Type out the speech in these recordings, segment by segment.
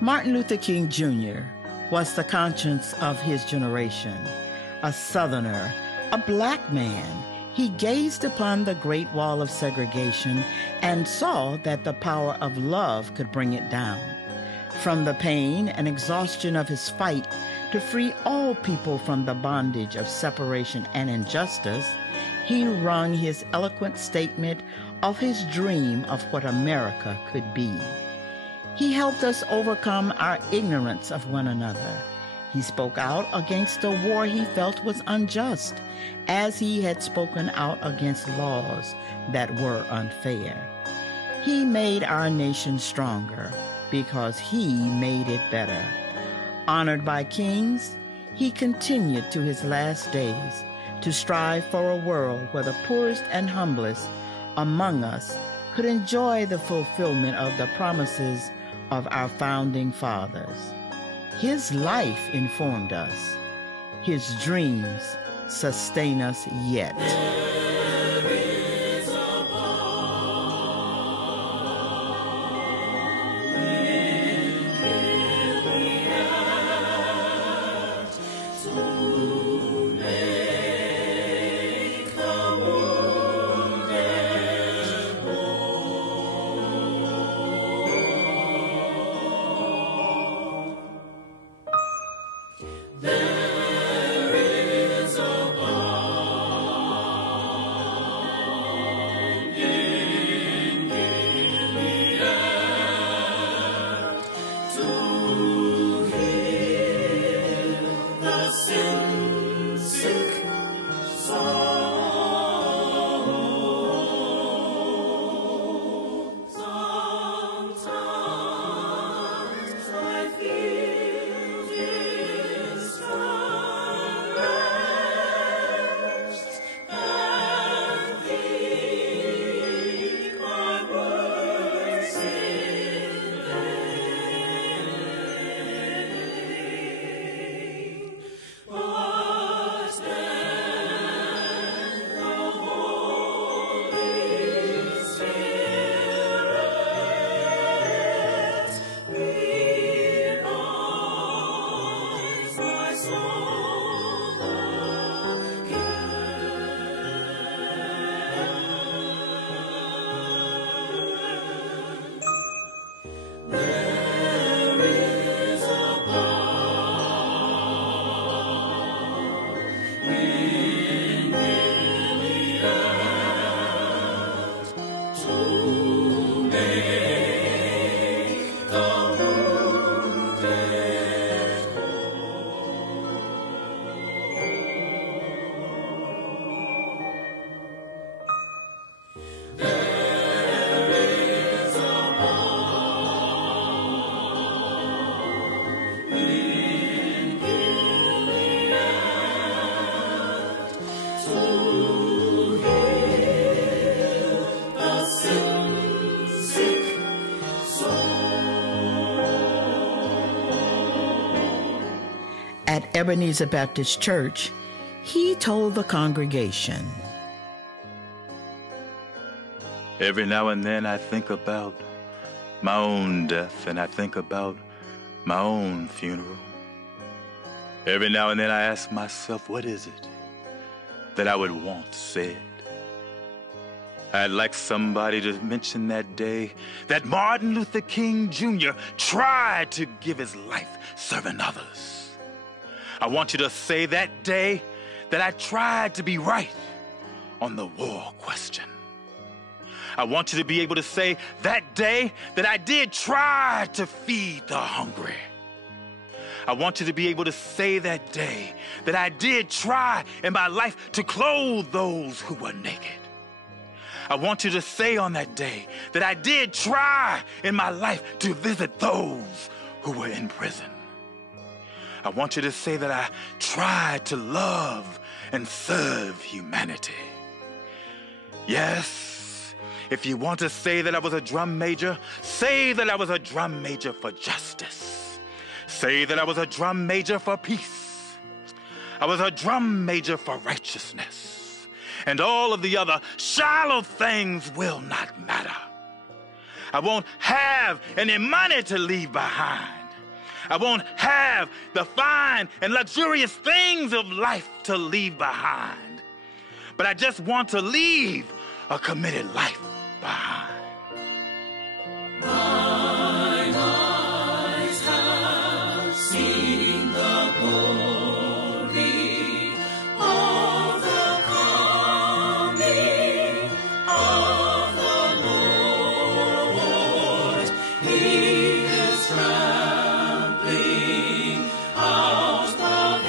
Martin Luther King Jr. was the conscience of his generation. A Southerner, a black man, he gazed upon the Great Wall of segregation and saw that the power of love could bring it down. From the pain and exhaustion of his fight to free all people from the bondage of separation and injustice, he wrung his eloquent statement of his dream of what America could be. He helped us overcome our ignorance of one another. He spoke out against a war he felt was unjust, as he had spoken out against laws that were unfair. He made our nation stronger because he made it better. Honored by kings, he continued to his last days to strive for a world where the poorest and humblest among us could enjoy the fulfillment of the promises of our founding fathers. His life informed us. His dreams sustain us yet. At Ebenezer Baptist Church, he told the congregation, "Every now and then I think about my own death, and I think about my own funeral. Every now and then I ask myself, what is it that I would want said? I'd like somebody to mention that day that Martin Luther King Jr. tried to give his life serving others. I want you to say that day that I tried to be right on the war question. I want you to be able to say that day that I did try to feed the hungry. I want you to be able to say that day that I did try in my life to clothe those who were naked. I want you to say on that day that I did try in my life to visit those who were in prison. I want you to say that I tried to love and serve humanity. Yes, if you want to say that I was a drum major, say that I was a drum major for justice. Say that I was a drum major for peace. I was a drum major for righteousness. And all of the other shallow things will not matter. I won't have any money to leave behind, I won't have the fine and luxurious things of life to leave behind. But I just want to leave a committed life behind. Mine eyes have seen the glory of the coming of the Lord. He is trampling out the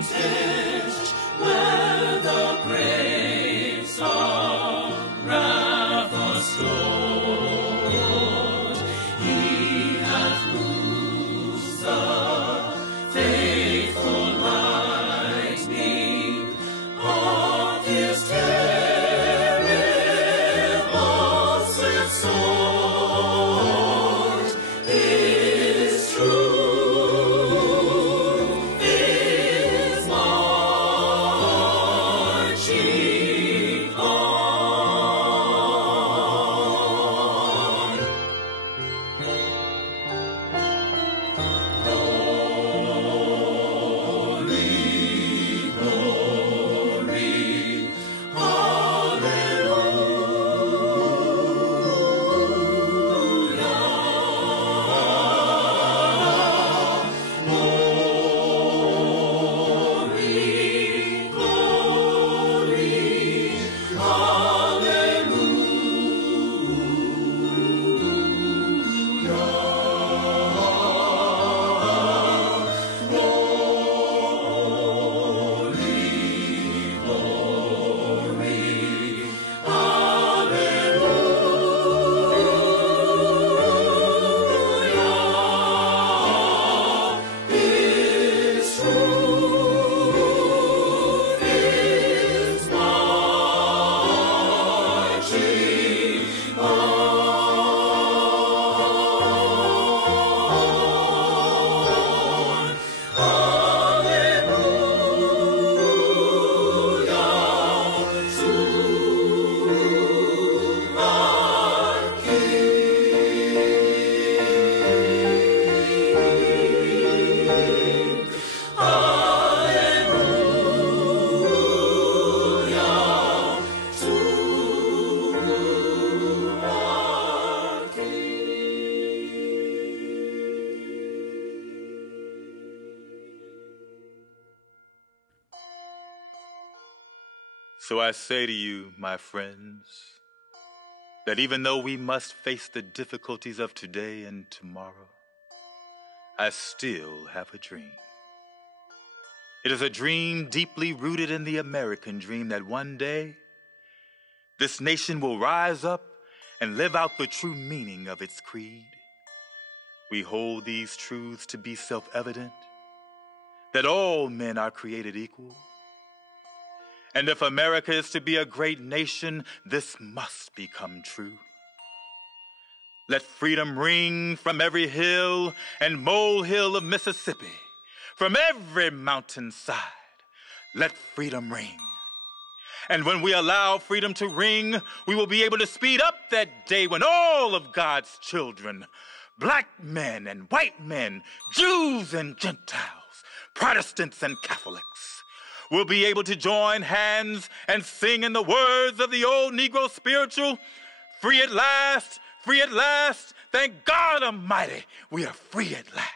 vintage where the grapes of wrath are stored. He hath loosed the faithful lightning of his terrible swift sword. His truth is marching on. Glory, glory, hallelujah. Glory, glory, hallelujah. His truth is marching on. Hallelujah to our King. Hallelujah to our So I say to you, my friends, that even though we must face the difficulties of today and tomorrow, I still have a dream. It is a dream deeply rooted in the American dream that one day this nation will rise up and live out the true meaning of its creed. We hold these truths to be self-evident, that all men are created equal. And if America is to be a great nation, this must become true. Let freedom ring from every hill and molehill of Mississippi, from every mountainside. Let freedom ring. And when we allow freedom to ring, we will be able to speed up that day when all of God's children, black men and white men, Jews and Gentiles, Protestants and Catholics, will be able to join hands and sing in the words of the old Negro spiritual, free at last, thank God Almighty, we are free at last.